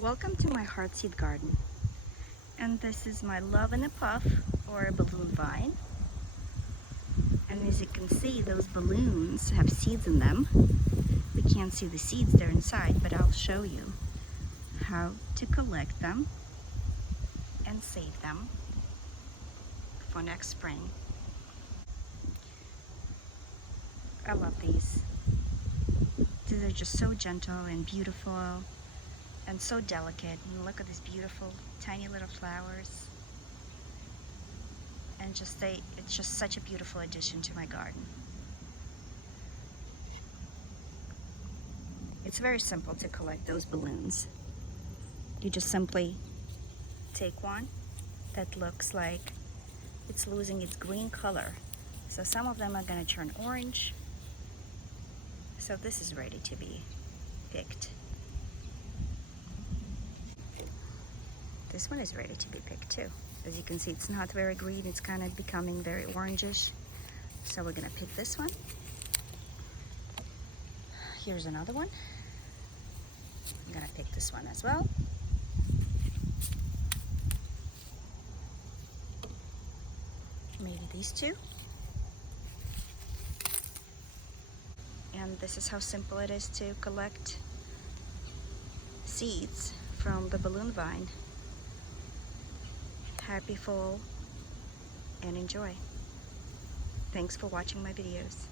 Welcome to my heartseed garden, and this is my love in a puff or a balloon vine. And as you can see, those balloons have seeds in them. We can't see the seeds, they're inside, but I'll show you how to collect them and save them for next spring. I love these. These are just so gentle and beautiful and so delicate. And look at these beautiful tiny little flowers. And it's just such a beautiful addition to my garden. It's very simple to collect those balloons. You just simply take one that looks like it's losing its green color. So some of them are going to turn orange. So this is ready to be picked. This one is ready to be picked too. As you can see, it's not very green, it's kind of becoming very orangish. So we're gonna pick this one. Here's another one. I'm gonna pick this one as well. Maybe these two. And this is how simple it is to collect seeds from the balloon vine. Happy fall and enjoy. Thanks for watching my videos.